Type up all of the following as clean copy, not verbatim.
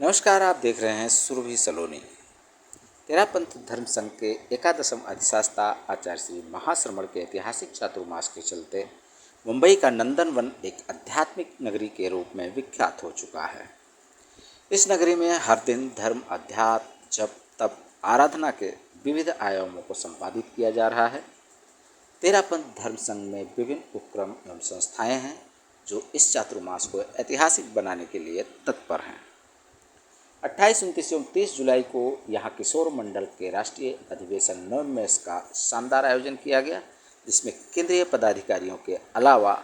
नमस्कार, आप देख रहे हैं सुरभि सलोनी। तेरापंथ धर्म संघ के एकादशम अधिशास्ता आचार्य श्री महाश्रमण के ऐतिहासिक चातुर्मास के चलते मुंबई का नंदनवन एक आध्यात्मिक नगरी के रूप में विख्यात हो चुका है। इस नगरी में हर दिन धर्म, अध्यात्म, जप, तप, आराधना के विविध आयामों को संपादित किया जा रहा है। तेरापंथ धर्म संघ में विभिन्न उपक्रम एवं संस्थाएं हैं जो इस चातुर्मास को ऐतिहासिक बनाने के लिए तत्पर हैं। 28, 29 एवं 30 जुलाई को यहाँ किशोर मंडल के राष्ट्रीय अधिवेशन नवमेश का शानदार आयोजन किया गया, जिसमें केंद्रीय पदाधिकारियों के अलावा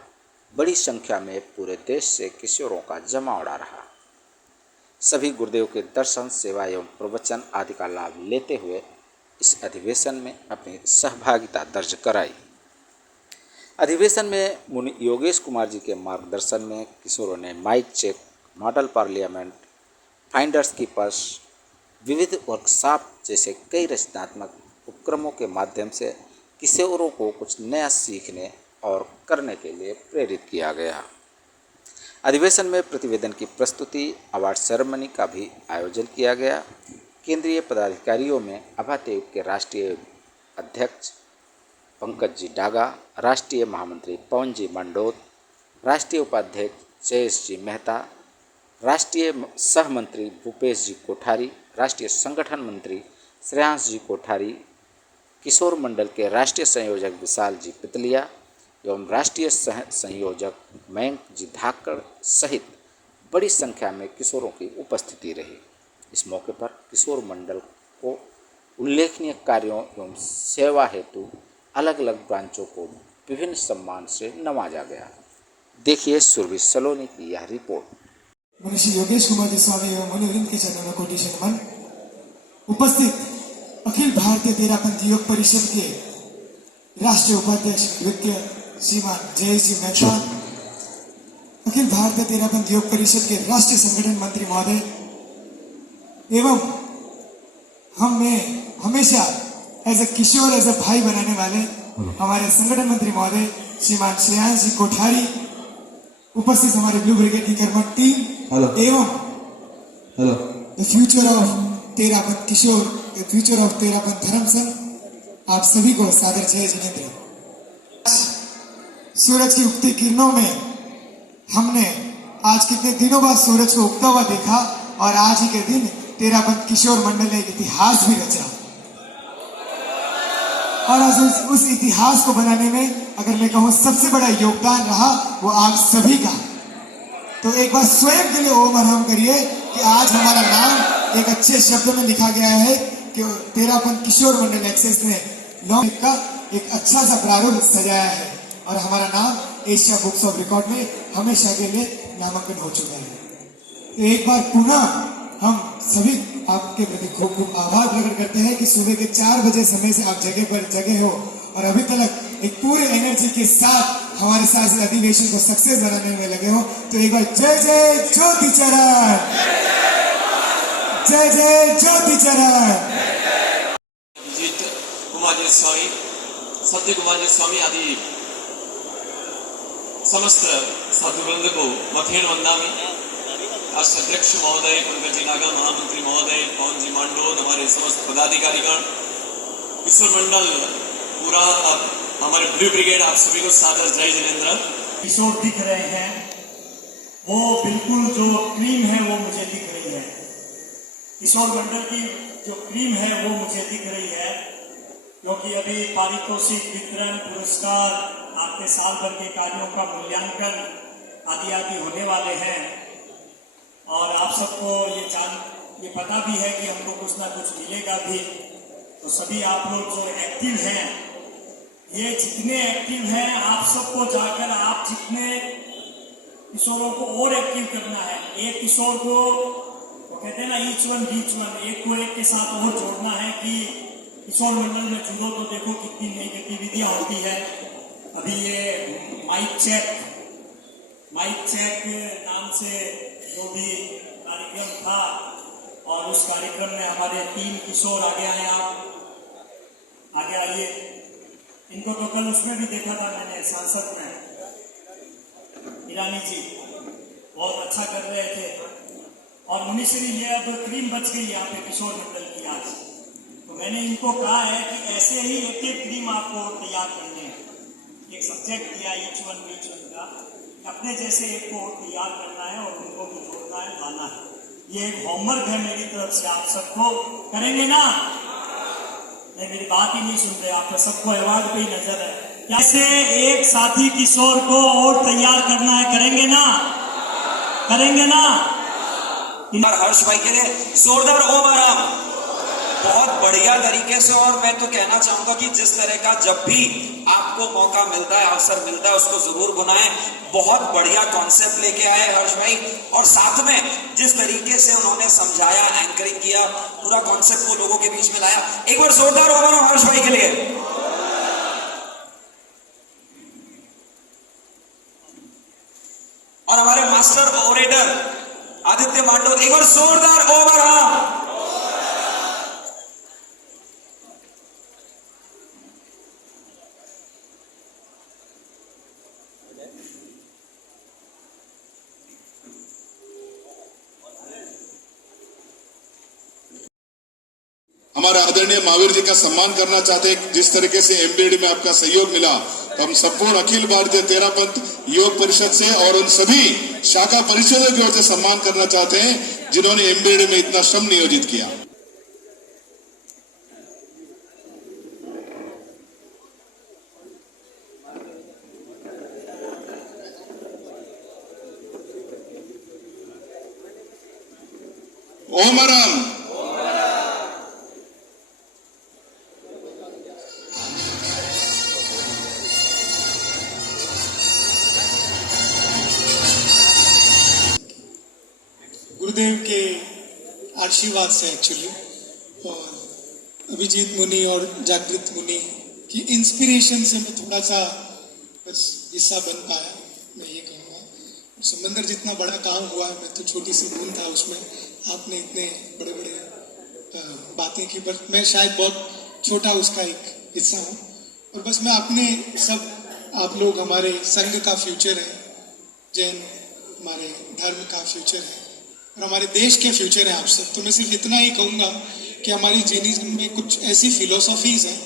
बड़ी संख्या में पूरे देश से किशोरों का जमावड़ा रहा। सभी गुरुदेव के दर्शन, सेवा एवं प्रवचन आदि का लाभ लेते हुए इस अधिवेशन में अपनी सहभागिता दर्ज कराई। अधिवेशन में मुनि योगेश कुमार जी के मार्गदर्शन में किशोरों ने mike check, model parliament, finders की पर्स, विविध वर्कशॉप जैसे कई रचनात्मक उपक्रमों के माध्यम से किशोरों को कुछ नया सीखने और करने के लिए प्रेरित किया गया। अधिवेशन में प्रतिवेदन की प्रस्तुति, अवार्ड सेरेमनी का भी आयोजन किया गया। केंद्रीय पदाधिकारियों में अभातेव के राष्ट्रीय अध्यक्ष पंकज जी डागा, राष्ट्रीय महामंत्री पवन जी मंडोत, राष्ट्रीय उपाध्यक्ष जयेश जी मेहता, राष्ट्रीय सह मंत्री भूपेश जी कोठारी, राष्ट्रीय संगठन मंत्री श्रेयांश जी कोठारी, किशोर मंडल के राष्ट्रीय संयोजक विशाल जी पितलिया एवं राष्ट्रीय सह संयोजक मयंक जी धाकड़ सहित बड़ी संख्या में किशोरों की उपस्थिति रही। इस मौके पर किशोर मंडल को उल्लेखनीय कार्यों एवं सेवा हेतु अलग अलग ब्रांचों को विभिन्न सम्मान से नवाजा गया। देखिए सुरभि सलोनी की यह रिपोर्ट। मनीषी योगेश कुमार जी स्वामी एवं मुनिवृंद के चरणों में कोटि नमन। उपस्थित अखिल भारतीय तेरापंथी योग परिषद के राष्ट्रीय उपाध्यक्ष विज्ञ श्रीमान जय जी मेहता, अखिल भारतीय तेरापंथी योग परिषद के राष्ट्रीय संगठन मंत्री महोदय एवं हमें हमेशा as a Kishore, as a भाई बनाने वाले हमारे संगठन मंत्री महोदय श्रीमान श्रेयांश जी कोठारी, उपस्थित हमारे ब्लू ब्रिगेड की कर्मठ टीम एवं द फ्यूचर ऑफ तेरापंथ किशोर, द फ्यूचर ऑफ तेरापंथ धर्म संघ, आप सभी को सादर जय जिनेंद्र। सूरज की उगती किरणों में हमने आज कितने दिनों बाद सूरज को उगता हुआ देखा और आज ही के दिन तेरापंथ किशोर मंडल ने एक इतिहास भी रचा और आज उस इतिहास को बनाने में अगर मैं कहूँ सबसे बड़ा योगदान रहा वो आप सभी का। तो एक बार स्वयं के लिए ओम आराम करिए कि आज हमारा नाम एक अच्छे शब्द में लिखा गया है कि तेरापंथ किशोर मंडल एक्सेस ने लॉन्ग का एक अच्छा सा प्रारूप सजाया है और हमारा नाम एशिया बुक्स ऑफ रिकॉर्ड में हमेशा के लिए नामांकन हो चुका है। तो एक बार पुनः हम सभी आपके प्रति खूब खूब आभार प्रकट करते हैं कि सुबह के 4 बजे समय से आप जगह पर जगह हो और अभी तक एक पूरे एनर्जी के साथ हमारे साथ अधिवेशन को सक्सेस बनाने में लगे हो। तो एक बार जय जय ज्योति चरण, जय जय ज्योति चरण। कुमार जी स्वामी, सत्य कुमार जी स्वामी आदि समस्त साधुवृंद को मथेन वंदामि। राष्ट्र अध्यक्ष महोदय पंकज जी नागा, महामंत्री महोदय पवन जी मांडोद, हमारे समस्त पदाधिकारीगण, किशोर मंडल पूरा, हमारे ब्लू ब्रिगेड, आप सभी को सादर जय जिनेंद्र। किशोर दिख रहे हैं वो बिल्कुल जो क्रीम है वो मुझे दिख रही है। किशोर मंडल की जो क्रीम है वो मुझे दिख रही है, क्योंकि अभी पारितोषिक वितरण, पुरस्कार, आपके साल भर के कार्यों का मूल्यांकन आदि आदि होने वाले हैं और आप सबको ये पता भी है कि हमको कुछ ना कुछ मिलेगा भी। तो सभी आप लोग जो एक्टिव हैं, ये जितने एक्टिव हैं, आप सबको जाकर आप जितने किशोरों को और एक्टिव करना है। एक किशोर को वो कहते हैं ना ईच वन रीच वन, एक को एक के साथ और जोड़ना है कि किशोर मंडल में जुड़ो तो देखो कितनी नई गतिविधियां होती है। अभी ये माइक चेक नाम से जो भी कार्यक्रम था और उस कार्यक्रम में हमारे 3 किशोर आगे आए। आप आगे आइए। इनको तो कल उसमें भी देखा था मैंने, सांसद में ईरानी जी बहुत अच्छा कर रहे थे। और मुनीश्री ये अब क्रीम बच गई यहाँ पे किशोर मंडल की आज। तो मैंने इनको कहा है कि ऐसे ही एक एक क्रीम आपको तैयार करने हैं। एक सब्जेक्ट दिया ईच वन का, अपने जैसे एक को तैयार करना है और उनको भी जोड़ना है, लाना है। ये एक होमवर्क है मेरी तरफ से, आप सबको करेंगे ना? नहीं, मेरी बात ही नहीं सुन रहे आप, सबको अवार्ड पे ही नजर है। कैसे एक साथी किशोर को और तैयार करना है, करेंगे ना? करेंगे ना? हर्ष भाई के लिए जोरदार ओम आराम, बहुत बढ़िया तरीके से। और मैं तो कहना चाहूंगा कि जिस तरह का जब भी आपको मौका मिलता है, अवसर मिलता है, उसको जरूर बुलाएं। बहुत बढ़िया कॉन्सेप्ट लेके आए हर्ष भाई, और साथ में जिस तरीके से उन्होंने समझाया, एंकरिंग किया, पूरा कॉन्सेप्ट को लोगों के बीच में लाया। एक बार जोरदार ओम आराम हर्ष भाई के लिए। और हमारे मास्टर ऑरेटर आदित्य मांडो, एक बार जोरदार ओम आराम। हमारे आदरणीय महावीर जी का सम्मान करना चाहते हैं। जिस तरीके से एमबीडी में आपका सहयोग मिला, तो हम संपूर्ण अखिल भारतीय तेरापंथ योग परिषद से और उन सभी शाखा परिषदों की ओर से सम्मान करना चाहते हैं जिन्होंने एमबीडी में इतना श्रम नियोजित किया। ओम आराम। गुरुदेव के आशीर्वाद से एक्चुअली, और अभिजीत मुनि और जागृत मुनि की इंस्पिरेशन से मैं थोड़ा सा बस हिस्सा बन पाया, मैं ये कहूँगा। समंदर जितना बड़ा काम हुआ है, मैं तो छोटी सी बूंद था उसमें। आपने इतने बड़े बड़े बातें की, पर मैं शायद बहुत छोटा उसका एक हिस्सा हूँ। और बस मैं अपने सब, आप लोग हमारे संघ का फ्यूचर है, जैन हमारे धर्म का फ्यूचर है और हमारे देश के फ्यूचर है आप सब। तो मैं सिर्फ इतना ही कहूँगा कि हमारी जैनिज्म में कुछ ऐसी फिलोसॉफीज हैं,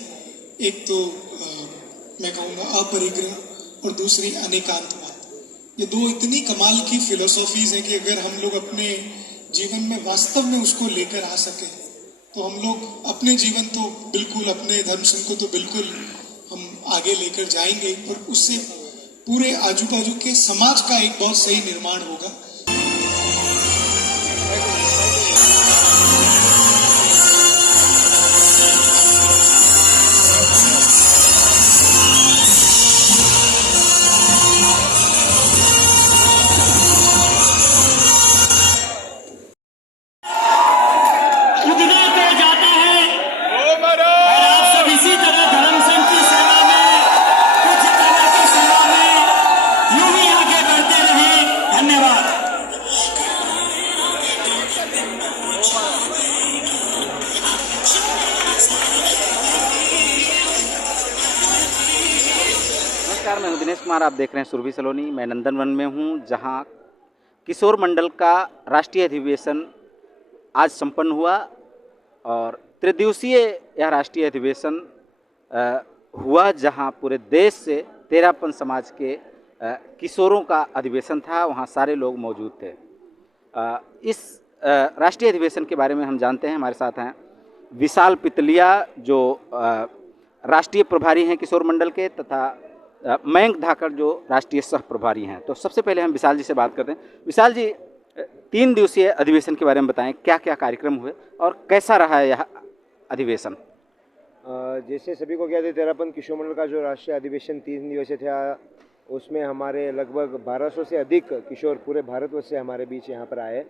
एक तो मैं कहूँगा अपरिग्रह और दूसरी अनेकांतवाद। ये दो इतनी कमाल की फिलोसॉफीज हैं कि अगर हम लोग अपने जीवन में वास्तव में उसको लेकर आ सके तो हम लोग अपने जीवन तो बिल्कुल, अपने धर्म संघ को तो बिल्कुल हम आगे लेकर जाएंगे, पर उससे पूरे आजू बाजू के समाज का एक बहुत सही निर्माण होगा। नमस्कार, मैं हूं दिनेश कुमार। आप देख रहे हैं सुरभि सलोनी। मैं नंदनवन में हूं, जहां किशोर मंडल का राष्ट्रीय अधिवेशन आज संपन्न हुआ और त्रिदिवसीय यह राष्ट्रीय अधिवेशन हुआ, जहां पूरे देश से तेरापन समाज के किशोरों का अधिवेशन था। वहां सारे लोग मौजूद थे। इस राष्ट्रीय अधिवेशन के बारे में हम जानते हैं। हमारे साथ हैं विशाल पितलिया, जो राष्ट्रीय प्रभारी हैं किशोर मंडल के, तथा मयंक धाकड़, जो राष्ट्रीय सह प्रभारी हैं। तो सबसे पहले हम विशाल जी से बात करते हैं। विशाल जी, 3 दिवसीय अधिवेशन के बारे में बताएं, क्या क्या कार्यक्रम हुए और कैसा रहा यह अधिवेशन? जैसे सभी को ज्ञात है, तेरापन किशोर मंडल का जो राष्ट्रीय अधिवेशन 3 दिवसीय था, उसमें हमारे लगभग 1200 से अधिक किशोर पूरे भारतवर्ष से हमारे बीच यहाँ पर आए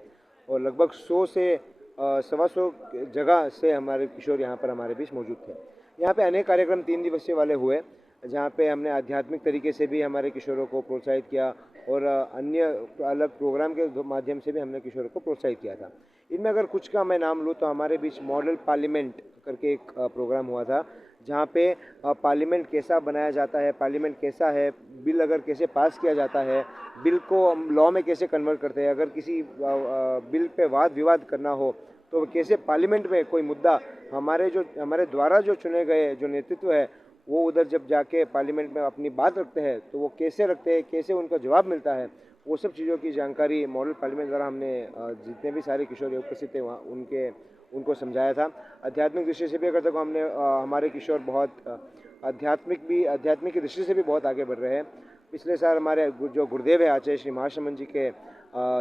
और लगभग 100 से 125 जगह से हमारे किशोर यहाँ पर हमारे बीच मौजूद थे। यहाँ पे अनेक कार्यक्रम 3 दिवसीय वाले हुए, जहाँ पे हमने आध्यात्मिक तरीके से भी हमारे किशोरों को प्रोत्साहित किया और अन्य अलग प्रोग्राम के माध्यम से भी हमने किशोरों को प्रोत्साहित किया था। इनमें अगर कुछ का मैं नाम लूँ तो हमारे बीच मॉडल पार्लियामेंट करके एक प्रोग्राम हुआ था, जहाँ पे पार्लियामेंट कैसा बनाया जाता है, पार्लियामेंट कैसा है, बिल अगर कैसे पास किया जाता है, बिल को लॉ में कैसे कन्वर्ट करते हैं, अगर किसी बिल पे वाद विवाद करना हो तो कैसे पार्लियामेंट में कोई मुद्दा हमारे द्वारा जो चुने गए जो नेतृत्व है वो उधर जब जाके पार्लियामेंट में अपनी बात रखते हैं तो वो कैसे रखते हैं, कैसे उनका जवाब मिलता है, वो सब चीज़ों की जानकारी मॉडल पार्लियामेंट द्वारा हमने जितने भी सारे किशोर उपस्थित थे वहाँ उनको समझाया था। आध्यात्मिक दृष्टि से भी अगर तक हमने हमारे किशोर बहुत आध्यात्मिक की दृष्टि से भी बहुत आगे बढ़ रहे हैं। पिछले साल हमारे जो गुरुदेव है आचार्य श्री महाश्रमण जी के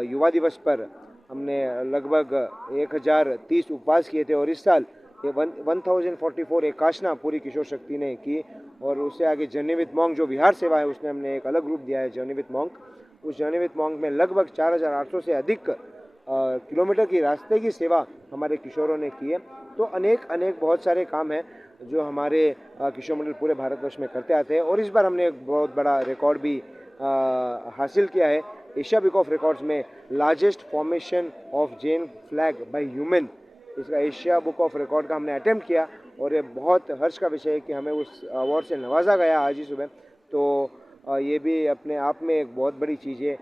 युवा दिवस पर हमने लगभग 1030 उपवास किए थे और इस साल ये 1044 एकाशना पूरी किशोर शक्ति ने की। और उससे आगे जर्नी विद मॉन्क जो विहार सेवा है उसने हमने एक अलग रूप दिया है जर्नी विद मॉन्क। उस जर्नी विद मॉन्क में लगभग 4800 से अधिक किलोमीटर की रास्ते की सेवा हमारे किशोरों ने की है। तो अनेक बहुत सारे काम हैं जो हमारे किशोर मंडल पूरे भारतवर्ष में करते आते हैं। और इस बार हमने एक बहुत बड़ा रिकॉर्ड भी हासिल किया है। एशिया बुक ऑफ रिकॉर्ड्स में largest formation of Jain flag by human, इसका एशिया बुक ऑफ रिकॉर्ड का हमने अटेम्प्ट किया और ये बहुत हर्ष का विषय है कि हमें उस अवार्ड से नवाजा गया आज ही सुबह। तो ये भी अपने आप में एक बहुत बड़ी चीज़ है।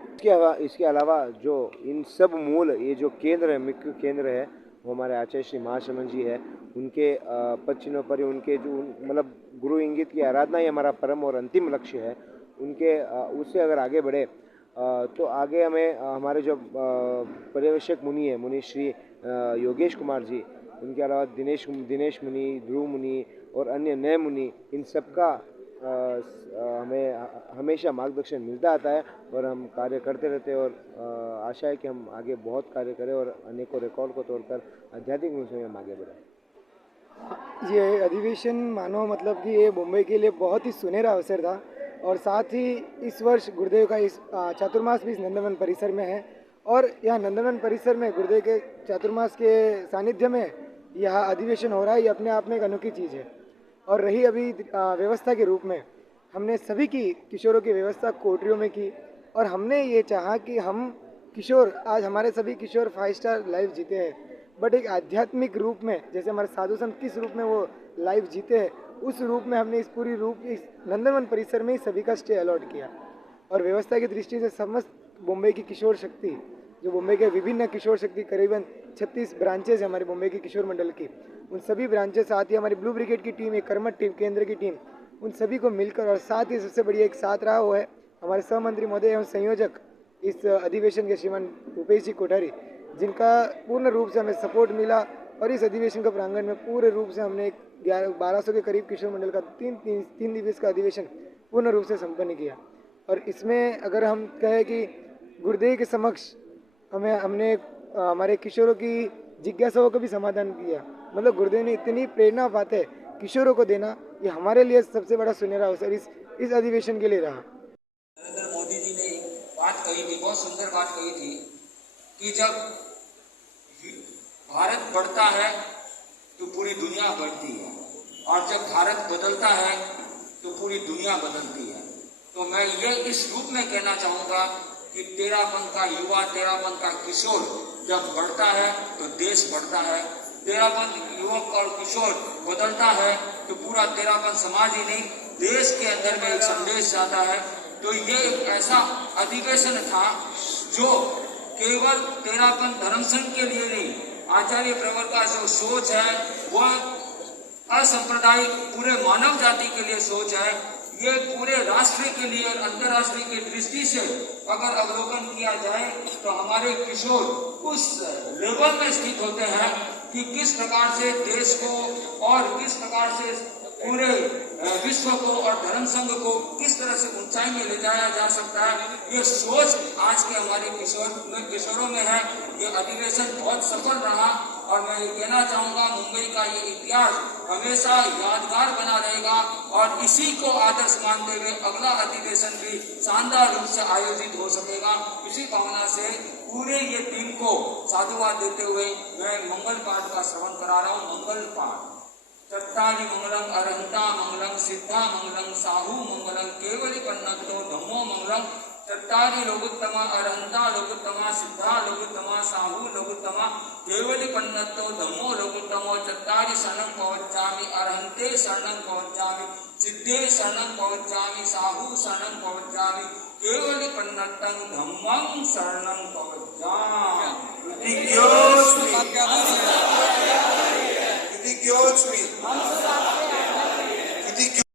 इसके अलावा जो इन सब मूल ये जो केंद्र है, मुख्य केंद्र है, वो हमारे आचार्य श्री महाश्रमण जी है। उनके पद चिन्हों पर उनके जो मतलब गुरु इंगित की आराधना ही हमारा परम और अंतिम लक्ष्य है। उनके उससे अगर आगे बढ़े तो आगे हमें हमारे जो पर्यवेक्षक मुनि है, मुनि श्री योगेश कुमार जी, उनके अलावा दिनेश मुनि, ध्रुव मुनि और अन्य नए मुनि, इन सब का हमें हमेशा मार्गदर्शन मिलता आता है और हम कार्य करते रहते हैं। और आशा है कि हम आगे बहुत कार्य करें और अनेकों रिकॉर्ड को तोड़कर आध्यात्मिक रूप से हम आगे बढ़ें। ये अधिवेशन मानो मतलब कि ये मुंबई के लिए बहुत ही सुनहरा अवसर था और साथ ही इस वर्ष गुरुदेव का इस चातुर्मास भी इस नंदनवन परिसर में है और यह नंदनवन परिसर में गुरुदेव के चातुर्मास के सानिध्य में यह अधिवेशन हो रहा है। ये अपने आप में एक अनोखी चीज़ है। और रही अभी व्यवस्था के रूप में हमने सभी की किशोरों की व्यवस्था कोठरियों में की और हमने ये चाहा कि हम किशोर आज हमारे सभी किशोर 5 स्टार लाइफ जीते हैं, बट एक आध्यात्मिक रूप में जैसे हमारे साधु संत किस रूप में वो लाइफ जीते हैं उस रूप में हमने इस नंदनवन परिसर में ही सभी का स्टे अलॉट किया। और व्यवस्था की दृष्टि से समस्त मुंबई की किशोर शक्ति, जो मुंबई के विभिन्न किशोर शक्ति करीबन 36 ब्रांचेज है हमारे मुंबई की किशोर मंडल की, उन सभी ब्रांचेज साथ ही हमारी ब्लू ब्रिगेड की टीम, एक कर्मठ टीम, केंद्र की टीम, उन सभी को मिलकर और साथ ही सबसे बड़ी एक साथ रहा वो है हमारे सहमंत्री महोदय एवं संयोजक इस अधिवेशन के श्रीमान भूपेश जी कोठारी, जिनका पूर्ण रूप से हमें सपोर्ट मिला। और इस अधिवेशन के प्रांगण में पूरे रूप से हमने 1200 के करीब किशोर मंडल का तीन दिवस का अधिवेशन पूर्ण रूप से संपन्न किया। और इसमें अगर हम कहें कि गुरुदेव के समक्ष हमने हमारे किशोरों की जिज्ञासाओं का भी समाधान किया। मतलब गुरुदेव ने इतनी प्रेरणा बातें किशोरों को देना, ये हमारे लिए सबसे बड़ा सुनहरा अवसर इस अधिवेशन के लिए रहा। नरेंद्र मोदी जी ने बात कही थी, बहुत सुंदर बात कही थी कि जब भारत बढ़ता है तो पूरी दुनिया बढ़ती है और जब भारत बदलता है तो पूरी दुनिया बदलती है। तो मैं ये इस रूप में कहना चाहूँगा कि तेरापन का युवा, तेरापन का किशोर जब बढ़ता है तो देश बढ़ता है। तेरापन युवक और किशोर बदलता है तो पूरा तेरापन समाज ही नहीं देश के अंदर में एक संदेश जाता है। तो ये एक ऐसा अधिवेशन था जो केवल तेरापन धर्म संघ के लिए नहीं, आचार्य प्रवर का जो सोच है वह असंप्रदायिक पूरे मानव जाति के लिए सोच है। ये पूरे राष्ट्र के लिए और अंतर्राष्ट्रीय की दृष्टि से अगर अवलोकन किया जाए तो हमारे किशोर उस लेवल में स्थित होते हैं कि किस प्रकार से देश को और किस प्रकार से पूरे विश्व को और धर्म संघ को किस तरह से ऊंचाई में ले जाया जा सकता है। ये सोच आज के हमारे किशोरों में है। ये अधिवेशन बहुत सफल रहा और मैं ये कहना चाहूँगा मुंबई का ये इतिहास हमेशा यादगार बना रहेगा और इसी को आदर्श मानते हुए अगला अधिवेशन भी शानदार रूप से आयोजित हो सकेगा। इसी भावना से पूरे ये टीम को साधुवाद देते हुए मैं मंगल पाठ का श्रवण करा रहा हूँ। मंगल पाठ। चट्टारी मंगलम अरहंता मंगलम सिद्धा मंगलम साहू मंगलम केवली पन्नतो धम्मो मंगलम चट्टारी लोगुत्तमा अरहंता लोगुत्तमा सिद्धा लोगुत्तमा साहू लोगुत्तमा केवली पन्नतो धम्मो लघुतमो चत्तारि शरणं पवच्चामि अरहन्ते शरणं पवच्चामि सिद्धे शरणं पवच्चामि साहु शरणं पवच्चामि केवली पन्नतं धम्मं शरणं पवच्चामि। It